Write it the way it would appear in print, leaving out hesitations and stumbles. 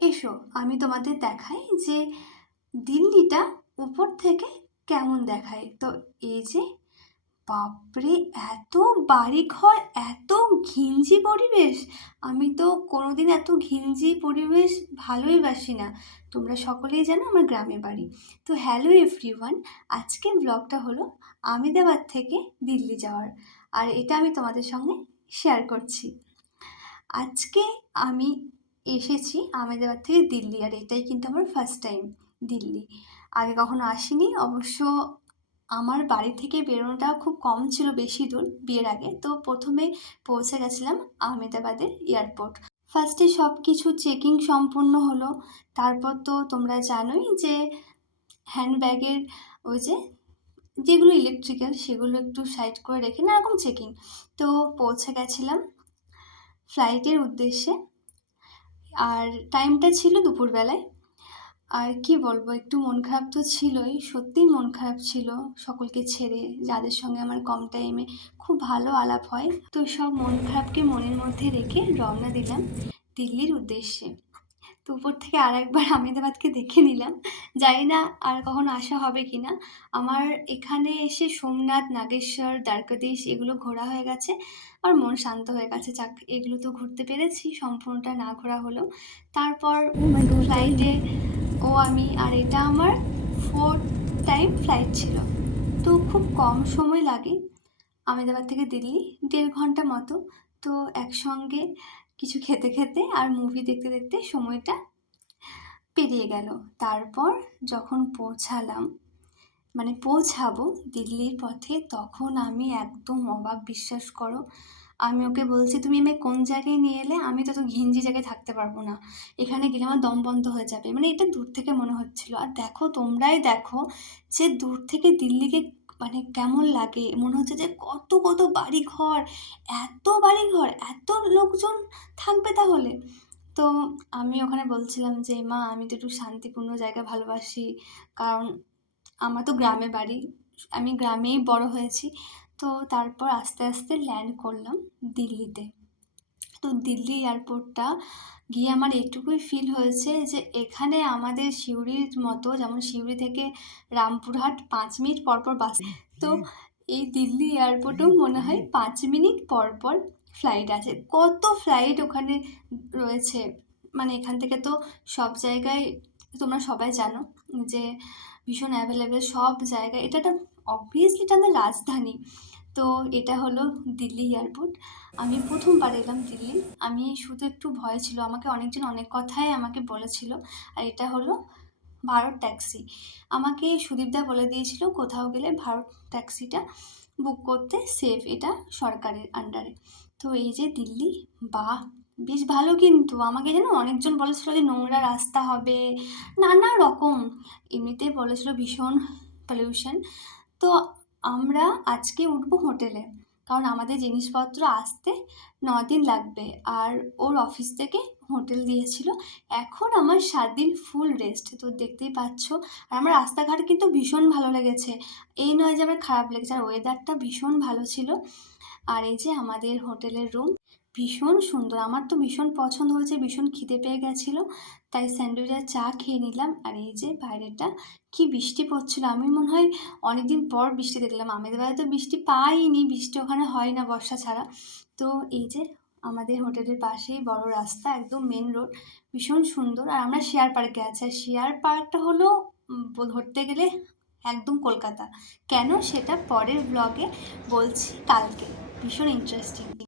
এসো আমি তোমাদের দেখাই যে দিল্লিটা উপর থেকে কেমন দেখায়। তো এই যে বাপরে, এত বাড়িঘর, এত ঘিঞ্জি পরিবেশ। আমি তো কোনোদিন এত ঘিঞ্জি পরিবেশ ভালোই বাসি না। তোমরা সকলেই জানো আমার গ্রামে বাড়ি। তো হ্যালো এভরিওয়ান, আজকে ব্লগটা হলো আমেদাবাদ থেকে দিল্লি যাওয়ার, আর এটা আমি তোমাদের সঙ্গে শেয়ার করছি। আজকে আমি এসেছি আমেদাবাদ থেকে দিল্লি, আর এটাই কিন্তু আমার ফার্স্ট টাইম দিল্লি। আগে কখনো আসিনি অবশ্য। আমার বাড়ি থেকে বেরোনোটা খুব কম ছিল, বেশি দূর বিয়ের আগে। তো প্রথমে পৌঁছে গেছিলাম আহমেদাবাদের এয়ারপোর্ট। ফার্স্টে সব কিছু চেকিং সম্পূর্ণ হলো। তারপর তো তোমরা জানোই যে হ্যান্ডব্যাগের ওই যেগুলো ইলেকট্রিক্যাল সেগুলো একটু সাইড করে রেখে না, এরকম চেকিং। তো পৌঁছে গেছিলাম ফ্লাইটের উদ্দেশ্যে, আর টাইমটা ছিল দুপুরবেলায়। আর কি বলবো, একটু মন খারাপ তো ছিলই, সত্যিই মন খারাপ ছিল সকলকে ছেড়ে, যাদের সঙ্গে আমার কম টাইমে খুব ভালো আলাপ হয়। তো সব মন খারাপকে মনের মধ্যে রেখে রওনা দিলাম দিল্লির উদ্দেশ্যে। তো উপর থেকে আর একবার আমেদাবাদকে দেখে নিলাম, জানি না আর কখনো আসা হবে কি না। আমার এখানে এসে সোমনাথ, নাগেশ্বর, দ্বারকাধীশ এগুলো ঘোরা হয়ে গেছে, আর মন শান্ত হয়ে গেছে। যাক, এগুলো তো ঘুরতে পেরেছি, সম্পূর্ণটা না ঘোরা হলেও। তারপর ফ্লাইটে আমি, আর এটা আমার 4th টাইম ফ্লাইট ছিল। তো খুব কম সময় লাগে আমেদাবাদ থেকে দিল্লি, 1.5 ঘন্টা মতো। তো একসঙ্গে কিছু খেতে খেতে আর মুভি দেখতে দেখতে সময়টা পেরিয়ে গেল। তারপর যখন পৌঁছাবো দিল্লির পথে, তখন আমি একদম অবাক, বিশ্বাস করো। আমি ওকে বলছি, তুমি আমায় কোন জায়গায় নিয়ে এলে? আমি তো ঘিঞ্জি জায়গায় থাকতে পারবো না, এখানে গেলে আমার দম বন্ধ হয়ে যাবে। মানে এটা দূর থেকে মনে হচ্ছিল। আর দেখো, তোমরাই দেখো যে দূর থেকে দিল্লিকে মানে কেমন লাগে। মনে হচ্ছে যে কত কত বাড়ি ঘর, এত বাড়ি ঘর, এত লোকজন থাকবে তাহলে। তো আমি ওখানে বলছিলাম যে মা, আমি তো একটু শান্তিপূর্ণ জায়গা ভালোবাসি, কারণ আমার তো গ্রামে বাড়ি, আমি গ্রামেই বড় হয়েছি। তো তারপর আস্তে আস্তে ল্যান্ড করলাম দিল্লিতে। তো দিল্লি এয়ারপোর্টটা গিয়ে আমার এটুকুই ফিল হয়েছে যে এখানে আমাদের সিউড়ির মতো, যেমন সিউড়ি থেকে রামপুরহাট 5 মিনিট পর পর বাস, তো এই দিল্লি এয়ারপোর্টেও মনে হয় 5 মিনিট পর পর ফ্লাইট আছে। কত ফ্লাইট ওখানে রয়েছে, মানে এখান থেকে তো সব জায়গায়, তোমরা সবাই জানো যে ভীষণ অ্যাভেলেবেল সব জায়গায়। এটা একটা অবভিয়াসলি এটা আমাদের রাজধানী। তো এটা হলো দিল্লি এয়ারপোর্ট। আমি প্রথমবার এলাম দিল্লি, আমি শুধু একটু ভয় ছিল, আমাকে অনেকজন অনেক কথাই আমাকে বলেছিল। আর এটা হলো ভারত ট্যাক্সি। আমাকে সুদীপদা বলে দিয়েছিল কোথাও গেলে ভারত ট্যাক্সিটা বুক করতে, সেফ, এটা সরকারের আন্ডারে। তো এই যে দিল্লি, বাহ, বেশ ভালো। কিন্তু আমাকে যেন অনেকজন বলেছিল যে নোংরা রাস্তা হবে, নানা রকম, এমনিতে বলেছিল ভীষণ পলিউশন। তো আমরা আজকে উঠবো হোটেলে, কারণ আমাদের জিনিসপত্র আসতে 9 দিন লাগবে, আর ওর অফিস থেকে হোটেল দিয়েছিল। এখন আমার 7 দিন ফুল রেস্ট, তো দেখতেই পাচ্ছ। আর আমার রাস্তাঘাট কিন্তু ভীষণ ভালো লেগেছে, এই নয় যে আমার খারাপ লেগেছে। আর ওয়েদারটা ভীষণ ভালো ছিল। আর এই যে আমাদের হোটেলের রুম, ভীষণ সুন্দর, আমার তো ভীষণ পছন্দ হয়েছে। ভীষণ খিদে পেয়ে গেছিলো, তাই স্যান্ডউইচ আর চা খেয়ে নিলাম। আর এই যে বাইরেটা কি বৃষ্টি পড়ছিল, আমি মনে হয় অনেকদিন পর বৃষ্টি দেখলাম। আমেদাবাদে তো বৃষ্টি পাইনি, বৃষ্টি ওখানে হয় না বর্ষা ছাড়া। তো এই যে আমাদের হোটেলের পাশেই বড় রাস্তা, একদম মেন রোড, ভীষণ সুন্দর। আর আমরা শেয়ার পার্কে আছি, আর শেয়ার পার্কটা হলো ধরতে গেলে একদম কলকাতা। কেন সেটা পরের ব্লগে বলছি কালকে, ভীষণ ইন্টারেস্টিং।